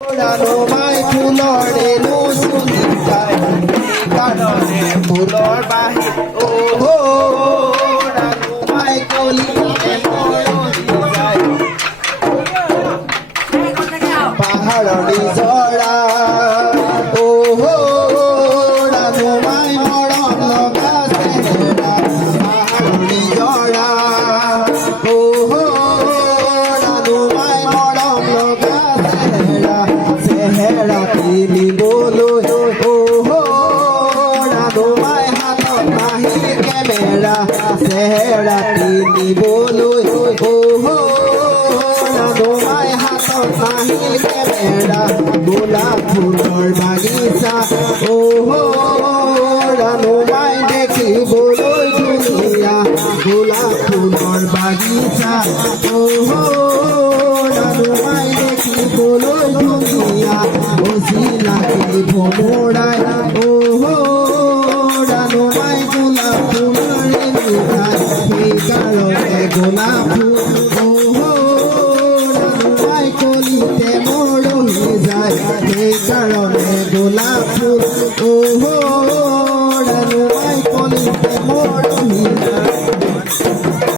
মাই ফুলৰে নুচুলি যায় কাৰণে ফুলৰ বাহিৰ মাই কলিতে মৰহি যায় পাহাৰৰি জৰা মাই মৰম লগা চেহেৰা পাহাৰৰি জৰা মাই মৰম লগা চেহেৰা চেহেৰা কিনিবলৈ মাই হাতত নাহি কেমেৰা চেহেৰা কিনিবলৈ মাই হাতত নাহি কেমেৰা গোলাপ ফুলৰ বাগিচা মাই দেখিবলৈ ধুনীয়া গোলাপ ফুলৰ বাগিচা মাই দেখিবলৈ ধুনীয়া অচিনাকি ভমৰাই মাই গোলাপ ফুলৰে মিঠাই সেইকাৰণে গোলাপ ফুল মাই কলিতে মৰহি যায় সেইকাৰণে গোলাপ ফুল